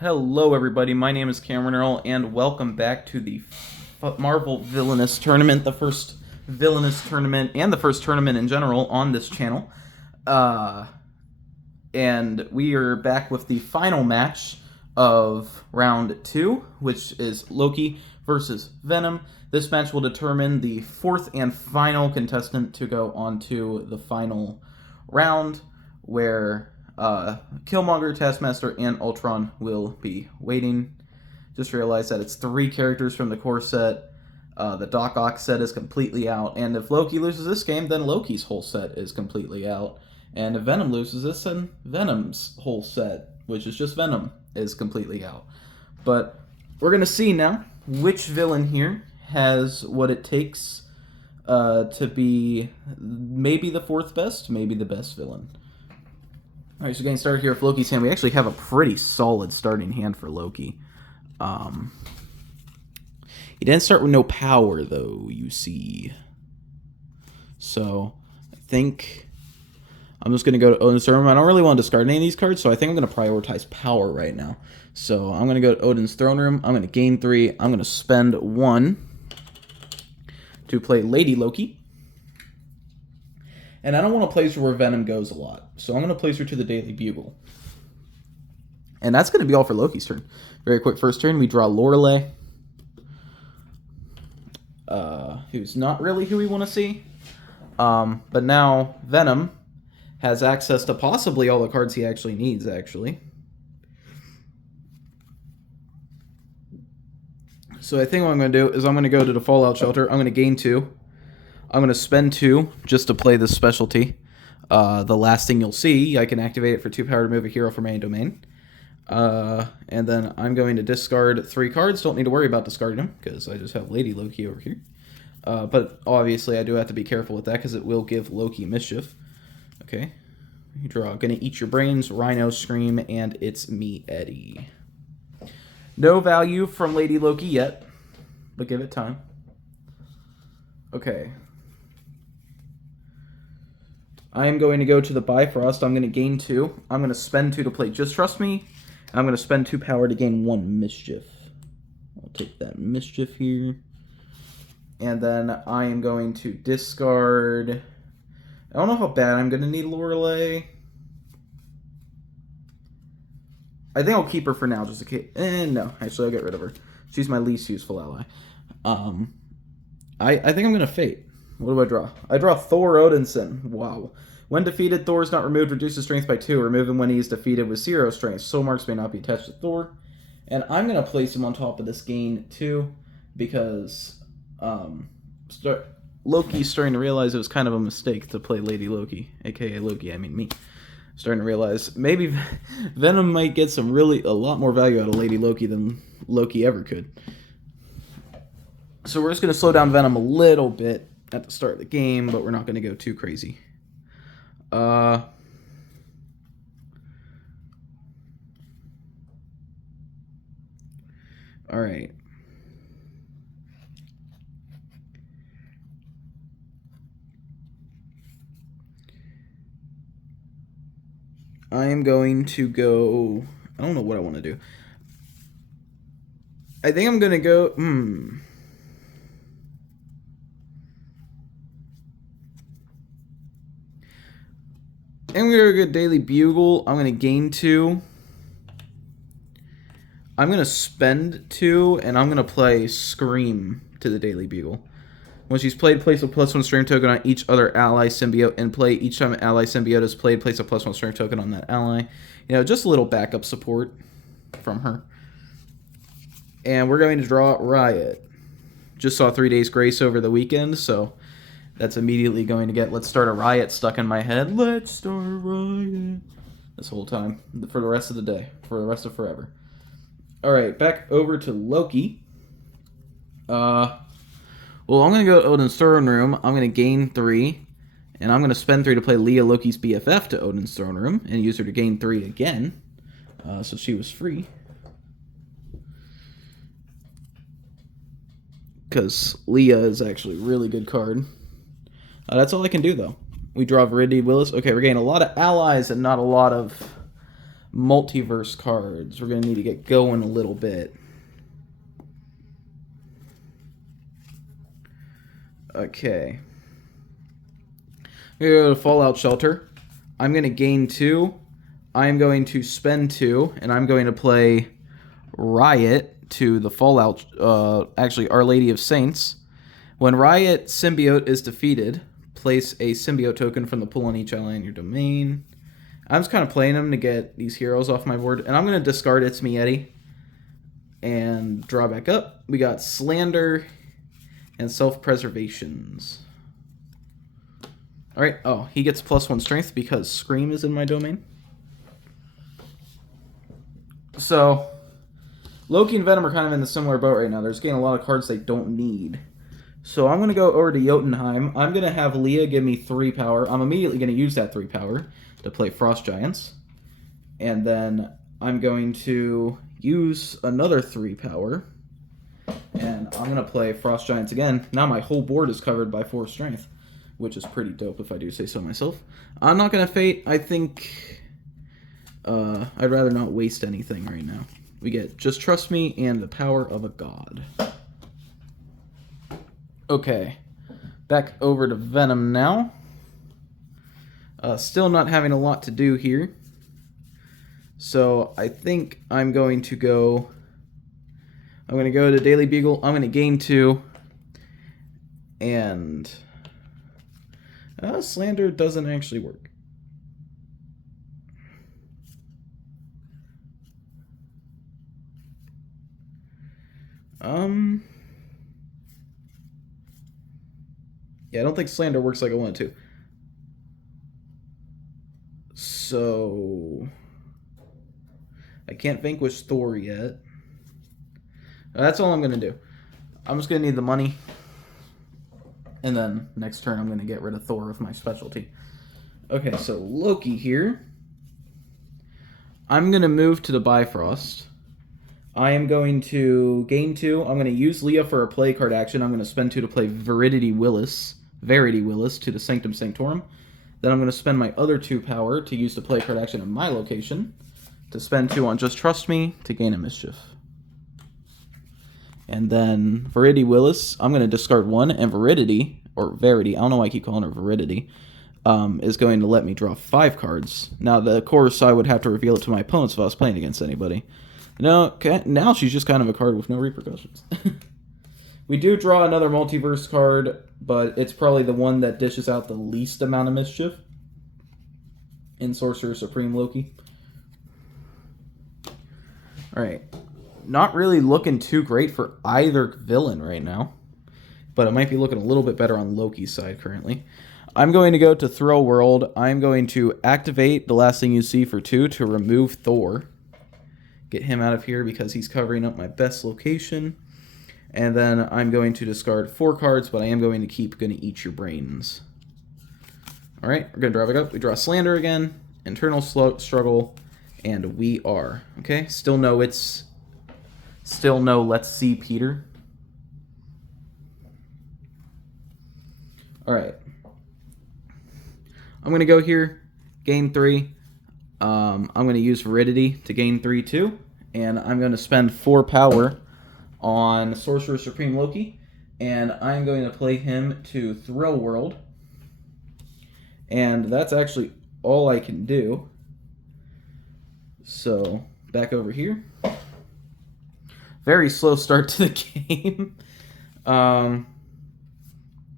Hello, everybody. My name is Cameron Earl, and welcome back to the Marvel Villainous tournament, the first Villainous tournament and the first tournament in general on this channel. And we are back with the final match of round 2, which is Loki versus Venom. This match will determine the fourth and final contestant to go on to the final round, where Killmonger, Taskmaster, and Ultron will be waiting. Just realized that it's 3 characters from the core set. The Doc Ock set is completely out, and if Loki loses this game, then Loki's whole set is completely out. And if Venom loses this, then Venom's whole set, which is just Venom, is completely out. But we're going to see now which villain here has what it takes to be maybe the 4th best, maybe the best villain. Alright, so getting started here with Loki's hand. We actually have a pretty solid starting hand for Loki. He didn't start with no power, though, you see. So, I think I'm just going to go to Odin's Throne Room. I don't really want to discard any of these cards, so I think I'm going to prioritize power right now. So, I'm going to go to Odin's Throne Room. I'm going to gain 3. I'm going to spend 1 to play Lady Loki. And I don't want to place her where Venom goes a lot. So I'm going to place her to the Daily Bugle. And that's going to be all for Loki's turn. Very quick first turn. We draw Lorelei. Who's not really who we want to see. But now Venom has access to possibly all the cards he actually needs, actually. So I think what I'm going to do is I'm going to go to the Fallout Shelter. I'm going to gain 2. I'm going to spend 2 just to play this specialty. The last thing you'll see, I can activate it for 2 power to move a hero from any domain. And then I'm going to discard 3 cards. Don't need to worry about discarding them, because I just have Lady Loki over here. But obviously I do have to be careful with that, because it will give Loki mischief. Okay. You draw Gonna Eat Your Brains, Rhino, Scream, and It's Me, Eddie. No value from Lady Loki yet, but give it time. Okay. I am going to go to the Bifrost. I'm going to gain 2. I'm going to spend 2 to play Just Trust Me. I'm going to spend 2 power to gain 1 Mischief. I'll take that Mischief here. And then I am going to discard... I don't know how bad I'm going to need Lorelei. I think I'll keep her for now, just in case. No, actually I'll get rid of her. She's my least useful ally. I think I'm going to Fate. What do I draw? I draw Thor Odinson. Wow. When defeated, Thor is not removed, reduces strength by 2. Remove him when he is defeated with 0 strength. Soul marks may not be attached to Thor. And I'm going to place him on top of this gain 2 because Loki's starting to realize it was kind of a mistake to play Lady Loki. A.k.a. Loki, I mean me. Starting to realize maybe Venom might get a lot more value out of Lady Loki than Loki ever could. So we're just going to slow down Venom a little bit at the start of the game, but we're not going to go too crazy. Alright. I am going to go... I don't know what I want to do. I think I'm going to go... I'm going to go Daily Bugle. I'm going to gain 2. I'm going to spend 2, and I'm going to play Scream to the Daily Bugle. When she's played, place a +1 strength token on each other ally symbiote, and play each time an ally symbiote is played, place a +1 strength token on that ally. You know, just a little backup support from her. And we're going to draw Riot. Just saw 3 Days Grace over the weekend, so... that's immediately going to get Let's Start a Riot stuck in my head. Let's start a riot. This whole time. For the rest of the day. For the rest of forever. Alright, back over to Loki. Well, I'm going to go to Odin's Throne Room. I'm going to gain 3. And I'm going to spend 3 to play Leah, Loki's BFF, to Odin's Throne Room. And use her to gain 3 again. So she was free. Because Leah is actually a really good card. That's all I can do, though. We draw Viridian Willis. Okay, we're getting a lot of allies and not a lot of multiverse cards. We're going to need to get going a little bit. Okay. We're going to go to Fallout Shelter. I'm going to gain 2. I'm going to spend 2, and I'm going to play Riot to the Fallout, actually Our Lady of Saints. When Riot Symbiote is defeated, place a Symbiote token from the pool on each ally in your domain. I'm just kind of playing them to get these heroes off my board, and I'm going to discard It's Me Eddie and draw back up. We got Slander and Self-Preservations. Alright, oh, he gets +1 strength because Scream is in my domain. So, Loki and Venom are kind of in the similar boat right now. They're just getting a lot of cards they don't need. So I'm going to go over to Jotunheim. I'm going to have Leah give me 3 power. I'm immediately going to use that 3 power to play Frost Giants. And then I'm going to use another 3 power. And I'm going to play Frost Giants again. Now my whole board is covered by 4 strength, which is pretty dope if I do say so myself. I'm not going to Fate. I think I'd rather not waste anything right now. We get Just Trust Me and the Power of a God. Okay, back over to Venom now. Still not having a lot to do here. So I think I'm going to go... I'm going to go to Daily Bugle. I'm going to gain 2. And... Slander doesn't actually work. Yeah, I don't think Slander works like I want to. So... I can't vanquish Thor yet. That's all I'm going to do. I'm just going to need the money. And then next turn I'm going to get rid of Thor with my specialty. Okay, so Loki here. I'm going to move to the Bifrost. I am going to gain 2. I'm going to use Leah for a play card action. I'm going to spend 2 to play Verity Willis to the Sanctum Sanctorum. Then I'm going to spend my other 2 power to use the play card action in my location. To spend 2 on Just Trust Me to gain a Mischief. And then Verity Willis, I'm going to discard 1. And Verity, or Verity, I don't know why I keep calling her Veridity, is going to let me draw 5 cards. Now, of course, I would have to reveal it to my opponents if I was playing against anybody. No, okay, now she's just kind of a card with no repercussions. We do draw another multiverse card, but it's probably the one that dishes out the least amount of mischief in Sorcerer Supreme Loki. Alright. Not really looking too great for either villain right now, but it might be looking a little bit better on Loki's side currently. I'm going to go to Thrill World. I'm going to activate the last thing you see for 2 to remove Thor. Get him out of here because he's covering up my best location. And then I'm going to discard 4 cards, but I am going to keep Gonna Eat Your Brains. Alright, we're going to draw back up. We draw Slander again, Internal Struggle, and we are. Okay, still no Let's See Peter. Alright. I'm going to go here, gain 3. I'm going to use Veridity to gain 3 too. And I'm going to spend 4 power on Sorcerer Supreme Loki. And I'm going to play him to Thrill World. And that's actually all I can do. So, back over here. Very slow start to the game.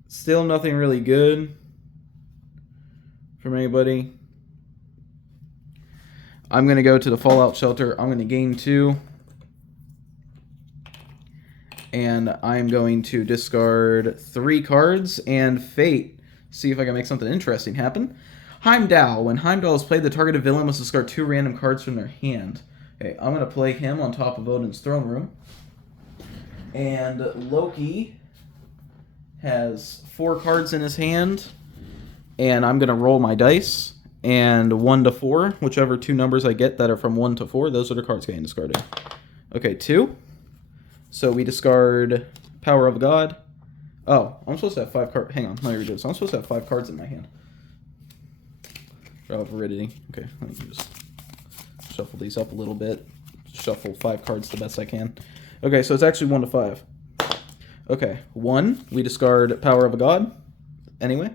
Still nothing really good from anybody. I'm going to go to the Fallout Shelter. I'm going to gain 2. And I'm going to discard 3 cards and Fate. See if I can make something interesting happen. Heimdall. When Heimdall is played, the targeted villain must discard 2 random cards from their hand. Okay, I'm going to play him on top of Odin's throne room. And Loki has 4 cards in his hand. And I'm going to roll my dice. And 1 to 4, whichever 2 numbers I get that are from 1 to 4, those are the cards getting discarded. Okay, 2. So we discard Power of God. Oh, I'm supposed to have 5 cards. Hang on, let me redo this. I'm supposed to have 5 cards in my hand. Draw Veridity. Okay, let me just shuffle these up a little bit. Shuffle 5 cards the best I can. Okay, so it's actually 1 to 5. Okay, 1, we discard Power of a God, anyway.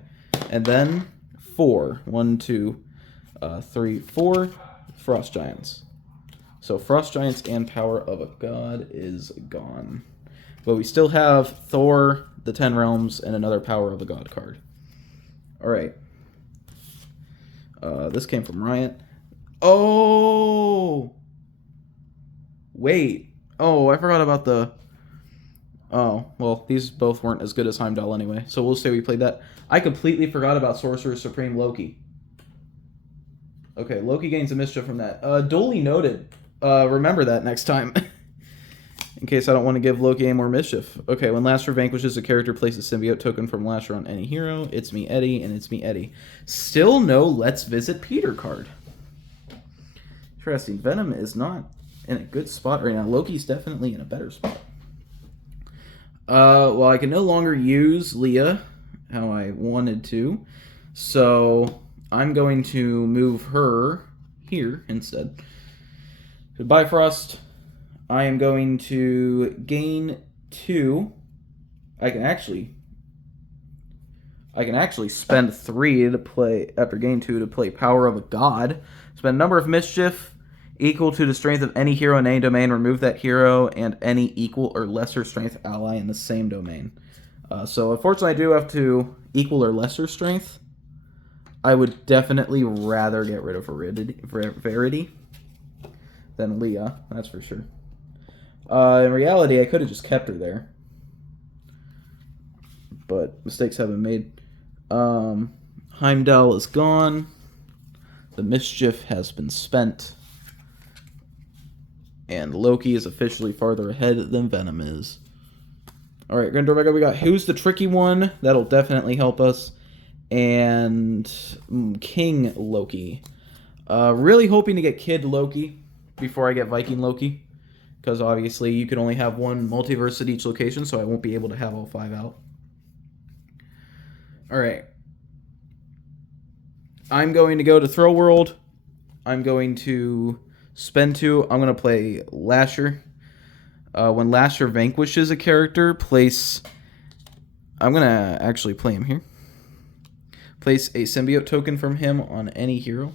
And then 4. 1, 2, 3, 4, Frost Giants. So Frost Giants and Power of a God is gone. But we still have Thor, the 10 Realms, and another Power of a God card. Alright. This came from Riot. Oh! Wait. Oh, I forgot about the... Oh, well, these both weren't as good as Heimdall anyway, so we'll say we played that. I completely forgot about Sorcerer Supreme Loki. Okay, Loki gains a mischief from that. Duly noted. Remember that next time. In case I don't want to give Loki any more mischief. Okay, when Lasher vanquishes a character, place a symbiote token from Lasher on any hero. It's me, Eddie, and it's me, Eddie. Still no Let's Visit Peter card. Interesting. Venom is not in a good spot right now. Loki's definitely in a better spot. Well, I can no longer use Leah how I wanted to. So I'm going to move her here instead. Goodbye, Frost. I am going to gain 2. I can actually spend 3 to play, after gain 2, to play Power of a God. Spend number of mischief equal to the strength of any hero in any domain. Remove that hero and any equal or lesser strength ally in the same domain. So unfortunately I do have to equal or lesser strength. I would definitely rather get rid of Verity than Leah, that's for sure. In reality, I could have just kept her there. But mistakes have been made. Heimdall is gone. The mischief has been spent. And Loki is officially farther ahead than Venom is. Alright, Grand Door back up. We got Who's the Tricky One? That'll definitely help us. And King Loki. Really hoping to get Kid Loki before I get Viking Loki. Because obviously you can only have 1 multiverse at each location, so I won't be able to have all 5 out. Alright. I'm going to go to Throw World. I'm going to spend 2. I'm going to play Lasher. When Lasher vanquishes a character, place... I'm going to actually play him here. Place a symbiote token from him on any hero.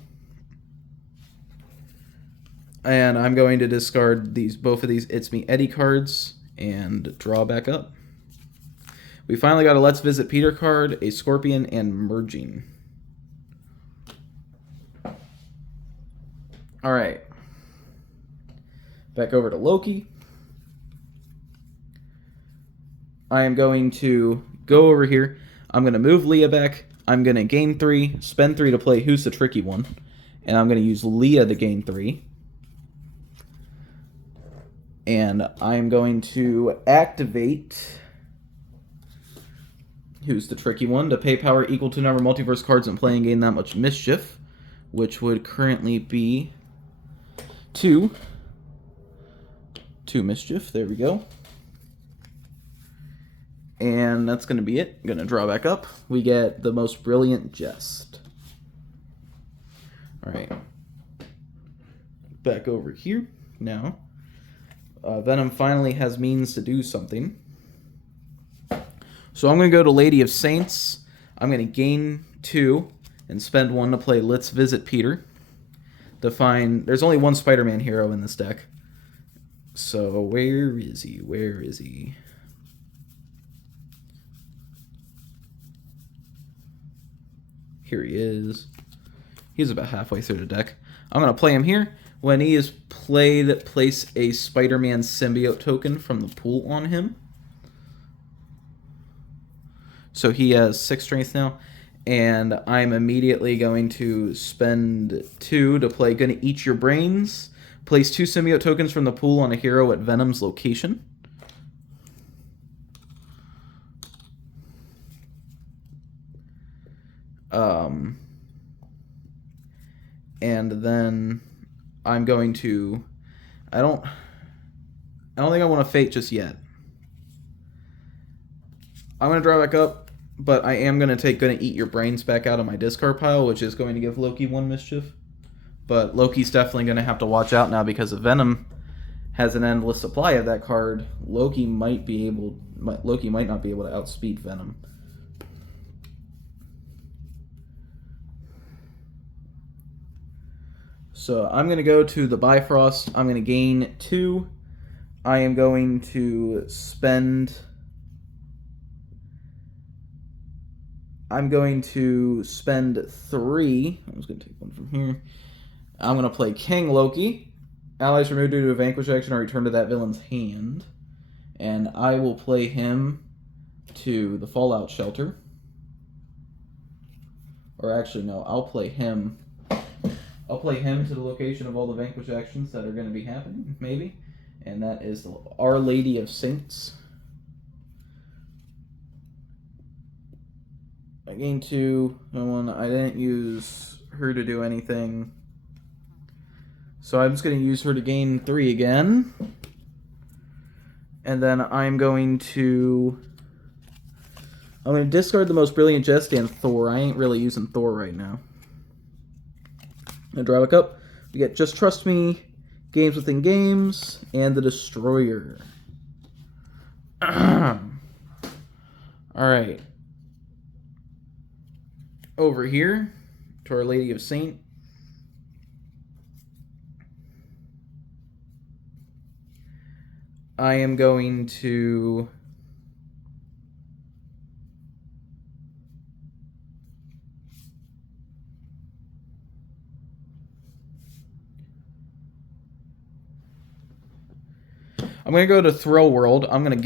And I'm going to discard both of these It's Me Eddie cards and draw back up. We finally got a Let's Visit Peter card, a Scorpion, and Merging. Alright. Back over to Loki. I am going to go over here. I'm going to move Leah back. I'm going to gain 3, spend 3 to play Who's the Tricky One. And I'm going to use Leah to gain 3. And I'm going to activate Who's the Tricky One to pay power equal to number of multiverse cards and play and gain that much mischief, which would currently be 2. 2 mischief. There we go. And that's going to be it. I'm going to draw back up. We get the Most Brilliant Jest. Alright. Back over here now. Venom finally has means to do something. So I'm going to go to Lady of Saints. I'm going to gain 2 and spend 1 to play Let's Visit Peter. There's only 1 Spider-Man hero in this deck. So where is he? Where is he? Here he is. He's about halfway through the deck. I'm going to play him here. When he is played, place a Spider-Man symbiote token from the pool on him. So he has 6 strength now. And I'm immediately going to spend 2 to play Gonna Eat Your Brains. Place 2 symbiote tokens from the pool on a hero at Venom's location. And then I'm going to... I don't think I want to Fate just yet. I'm going to draw back up, but I am going to take Gonna Eat Your Brains back out of my discard pile, which is going to give Loki 1 mischief. But Loki's definitely going to have to watch out now because if Venom has an endless supply of that card, Loki might not be able to outspeed Venom. So I'm going to go to the Bifrost. I'm going to gain 2. I am going to spend... I'm going to spend 3. I was going to take one from here. I'm going to play King Loki. Allies removed due to a vanquish action are returned to that villain's hand. And I will play him to the Fallout Shelter. Or actually, no, I'll play him to the location of all the vanquish actions that are going to be happening, maybe. And that is Our Lady of Saints. I gained 2. I didn't use her to do anything. So I'm just going to use her to gain 3 again. And then I'm going to discard the Most Brilliant Jest and Thor. I ain't really using Thor right now. And draw back up. We get Just Trust Me, Games Within Games, and the Destroyer. Alright. Over here to Our Lady of Saint. I am going to go to Thrill World. I'm going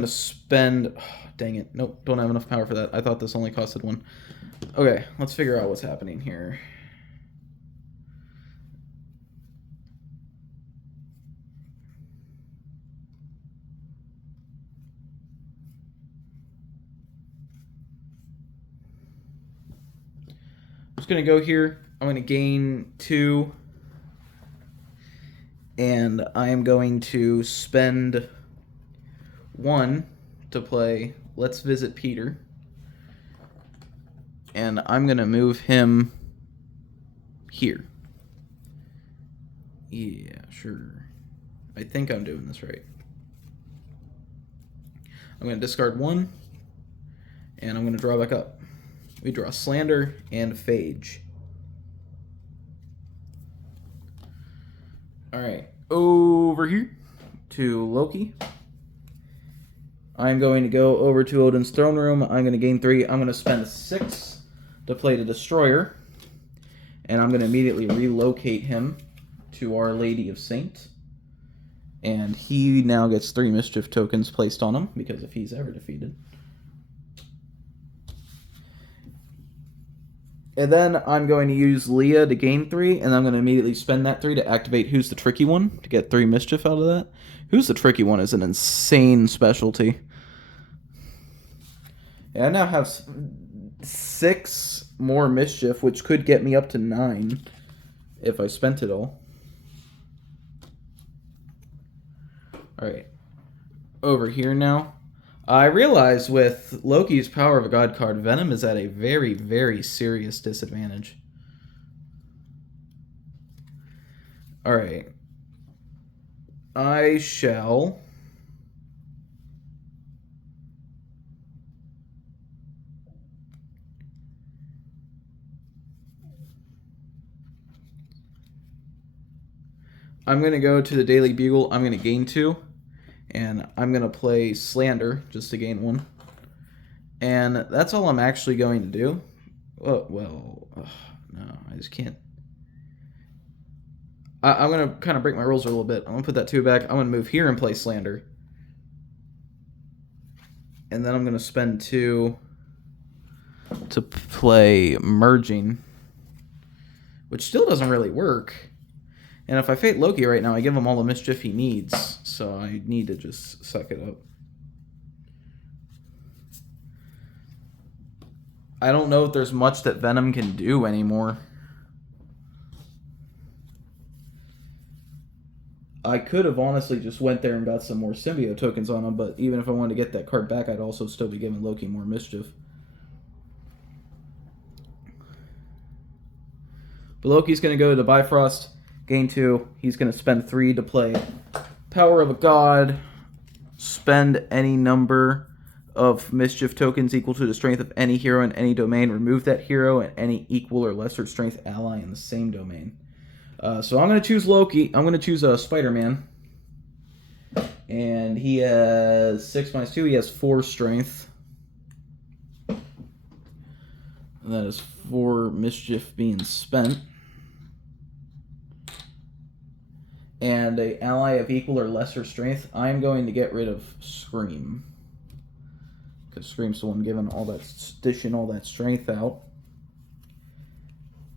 to spend... Oh, dang it. Nope, don't have enough power for that. I thought this only costed 1. Okay, let's figure out what's happening here. I'm just going to go here. I'm going to gain 2. And I am going to spend 1 to play Let's Visit Peter. And I'm going to move him here. Yeah, sure. I think I'm doing this right. I'm going to discard 1. And I'm going to draw back up. We draw Slander and Phage. Alright, over here to Loki. I'm going to go over to Odin's throne room. I'm going to gain 3. I'm going to spend 6 to play the Destroyer. And I'm going to immediately relocate him to Our Lady of Saint. And he now gets 3 mischief tokens placed on him, because if he's ever defeated. And then I'm going to use Leah to gain 3, and I'm going to immediately spend that 3 to activate Who's the Tricky One to get 3 mischief out of that. Who's the Tricky One is an insane specialty. And I now have 6 more mischief, which could get me up to 9 if I spent it all. Alright. Over here now. I realize with Loki's Power of a God card, Venom is at a very, very serious disadvantage. Alright. I shall... I'm going to go to the Daily Bugle. I'm going to gain 2. And I'm going to play Slander just to gain 1. And that's all I'm actually going to do. Oh, well, no, I just can't. I'm going to kind of break my rules a little bit. I'm going to put that 2 back. I'm going to move here and play Slander. And then I'm going to spend 2 to play Merging, which still doesn't really work. And if I Fate Loki right now, I give him all the mischief he needs. So I need to just suck it up. I don't know if there's much that Venom can do anymore. I could have honestly just went there and got some more symbiote tokens on him, but even if I wanted to get that card back, I'd also still be giving Loki more mischief. But Loki's going to go to Bifrost, gain 2. He's going to spend 3 to play Power of a God, spend any number of mischief tokens equal to the strength of any hero in any domain, remove that hero and any equal or lesser strength ally in the same domain. So I'm going to choose Loki. I'm going to choose Spider-Man. And he has 6 minus 2. He has 4 strength. And that is 4 mischief being spent. And an ally of equal or lesser strength, I'm going to get rid of Scream. Because Scream's the one giving all that, dishing all that strength out.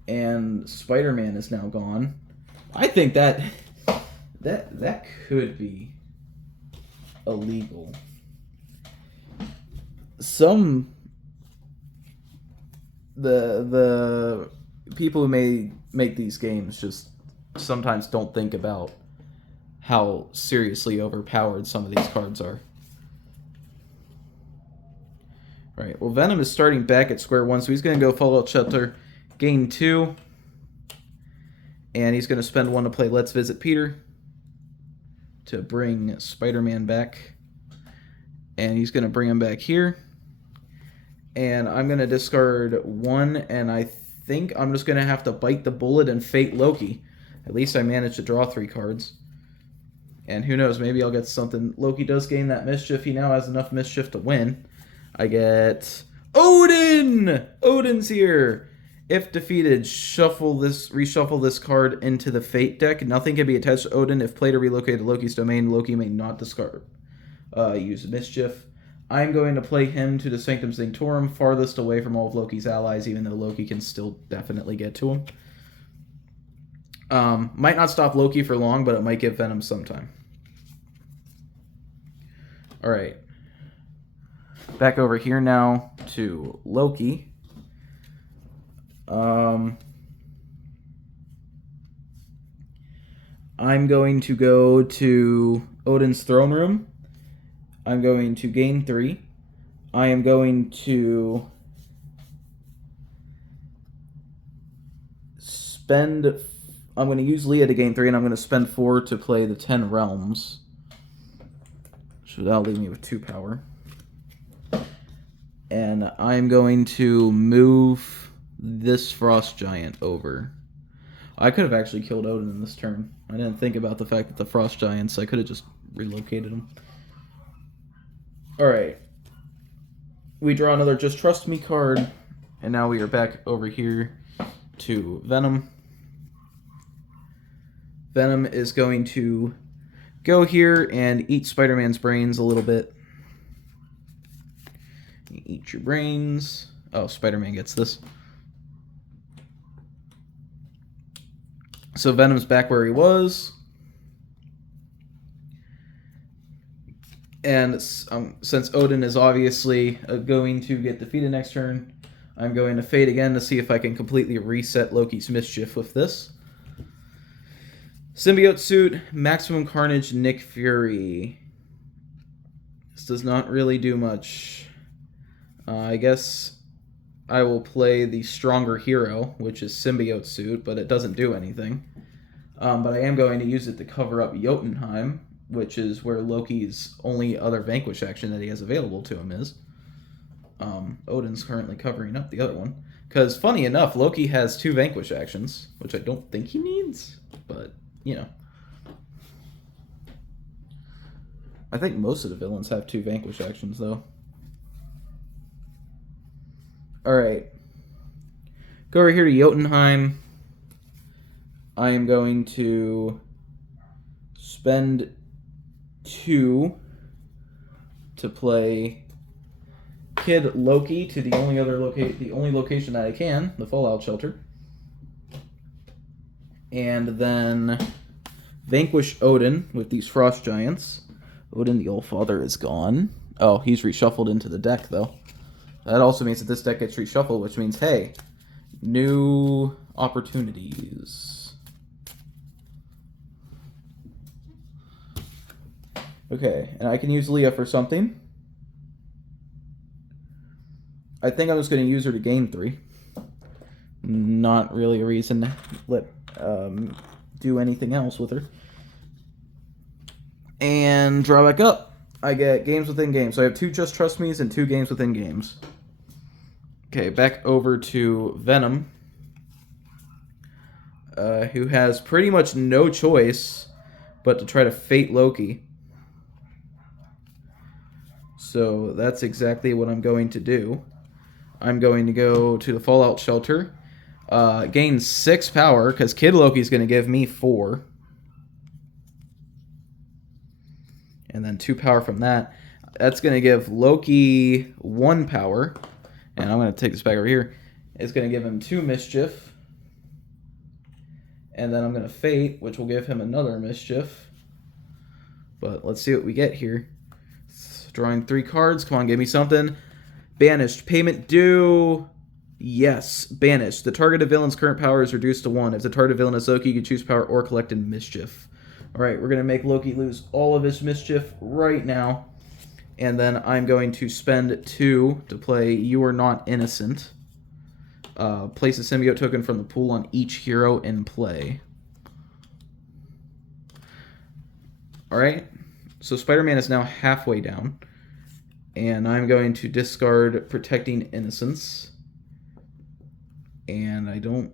And Spider-Man is now gone. I think that could be illegal. The people who may make these games just sometimes don't think about how seriously overpowered some of these cards are. Alright, well, Venom is starting back at square one, so he's going to go Fallout Shelter, gain 2, and he's going to spend 1 to play Let's Visit Peter to bring Spider-Man back, and he's going to bring him back here, and I'm going to discard 1, and I think I'm just going to have to bite the bullet and fate Loki. At least I managed to draw 3 cards. And who knows, maybe I'll get something. Loki does gain that mischief. He now has enough mischief to win. I get Odin! Odin's here! If defeated, reshuffle this card into the Fate deck. Nothing can be attached to Odin. If played or relocated to Loki's domain, Loki may not discard. Use Mischief. I'm going to play him to the Sanctum Sanctorum, farthest away from all of Loki's allies, even though Loki can still definitely get to him. Might not stop Loki for long, but it might give Venom some time. Alright. Back over here now to Loki. I'm going to go to Odin's throne room. I'm going to gain 3. I am going to I'm going to use Leah to gain 3, and I'm going to spend 4 to play the 10 Realms. So that'll leave me with 2 power. And I'm going to move this Frost Giant over. I could have actually killed Odin in this turn. I didn't think about the fact that the Frost Giants, I could have just relocated them. Alright. We draw another Just Trust Me card. And now we are back over here to Venom. Venom is going to go here and eat Spider-Man's brains a little bit. Eat your brains. Oh, Spider-Man gets this. So Venom's back where he was. And since Odin is obviously going to get defeated next turn, I'm going to fade again to see if I can completely reset Loki's mischief with this. Symbiote Suit, Maximum Carnage, Nick Fury. This does not really do much. I guess I will play the stronger hero, which is Symbiote Suit, but it doesn't do anything. But I am going to use it to cover up Jotunheim, which is where Loki's only other Vanquish action that he has available to him is. Odin's currently covering up the other one. Because, funny enough, Loki has 2 Vanquish actions, which I don't think he needs, but, you know. I think most of the villains have 2 Vanquish actions, though. Alright. Go over here to Jotunheim. I am going to spend 2 to play Kid Loki to the only location that I can, the Fallout Shelter. And then vanquish Odin with these Frost Giants. Odin the Allfather is gone. Oh, he's reshuffled into the deck, though. That also means that this deck gets reshuffled, which means, hey, new opportunities. Okay, and I can use Leah for something. I think I'm just going to use her to gain 3. not really a reason to do anything else with her. And draw back up. I get games within games. So I have 2 Just Trust Me's and 2 games within games. Okay, back over to Venom, who has pretty much no choice but to try to fate Loki. So that's exactly what I'm going to do. I'm going to go to the Fallout Shelter, gain 6 power, because Kid Loki's going to give me 4. And then 2 power from that. That's going to give Loki 1 power. And I'm going to take this back over here. It's going to give him 2 mischief. And then I'm going to fate, which will give him another mischief. But let's see what we get here. Drawing 3 cards. Come on, give me something. Banished. Payment due. Yes. Banished. The targeted villain's current power is reduced to 1. If the targeted villain is Loki, you can choose power or collected mischief. Alright, we're going to make Loki lose all of his mischief right now. And then I'm going to spend 2 to play You Are Not Innocent. Place a symbiote token from the pool on each hero in play. Alright, so Spider-Man is now halfway down. And I'm going to discard Protecting Innocence. And I don't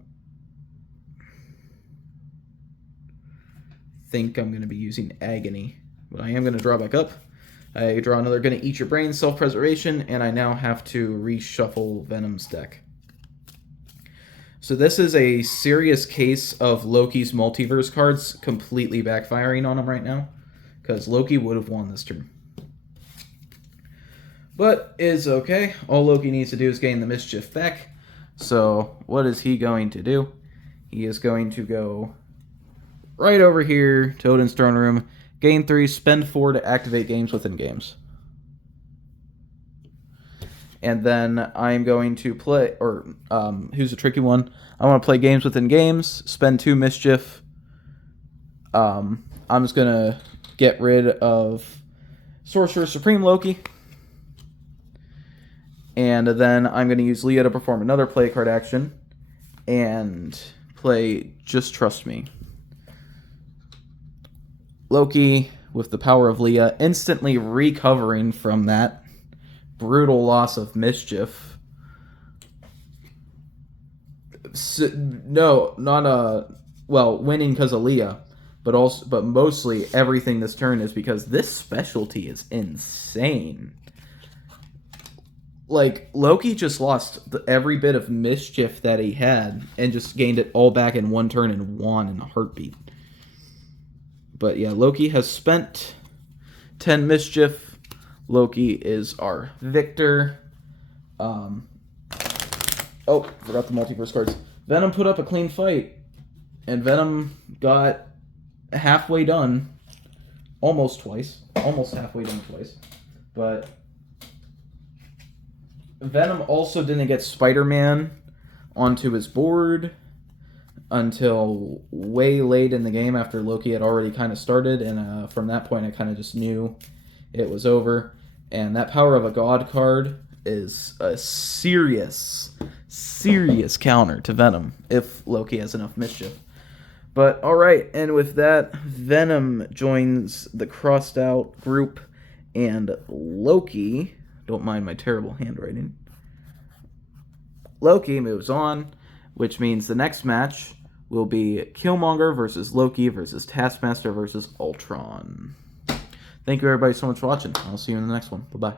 think I'm going to be using Agony. But I am going to draw back up. I draw another Gonna Eat Your Brains, Self-Preservation, and I now have to reshuffle Venom's deck. So this is a serious case of Loki's multiverse cards completely backfiring on him right now, because Loki would have won this turn. But it's okay. All Loki needs to do is gain the mischief back. So what is he going to do? He is going to go right over here to Odin's Throne Room, gain 3, spend 4 to activate games within games. And then I'm going to play, who's a tricky one? I want to play games within games, spend 2 mischief. I'm just going to get rid of Sorcerer Supreme Loki. And then I'm going to use Leah to perform another play card action and play Just Trust Me. Loki, with the power of Leah, instantly recovering from that brutal loss of mischief. No, not winning because of Leah, but mostly everything this turn is because this specialty is insane. Like, Loki just lost every bit of mischief that he had and just gained it all back in 1 turn and won in a heartbeat. But yeah, Loki has spent 10 mischief. Loki is our victor. Forgot the multiverse cards. Venom put up a clean fight. And Venom got halfway done. Almost twice. Almost halfway done twice. But Venom also didn't get Spider-Man onto his board until way late in the game after Loki had already kind of started, and from that point I kind of just knew it was over. And that Power of a God card is a serious counter to Venom if Loki has enough mischief. But alright, and with that, Venom joins the crossed out group, and Loki, don't mind my terrible handwriting, Loki moves on, which means the next match will be Killmonger versus Loki versus Taskmaster versus Ultron. Thank you everybody so much for watching. I'll see you in the next one. Bye-bye.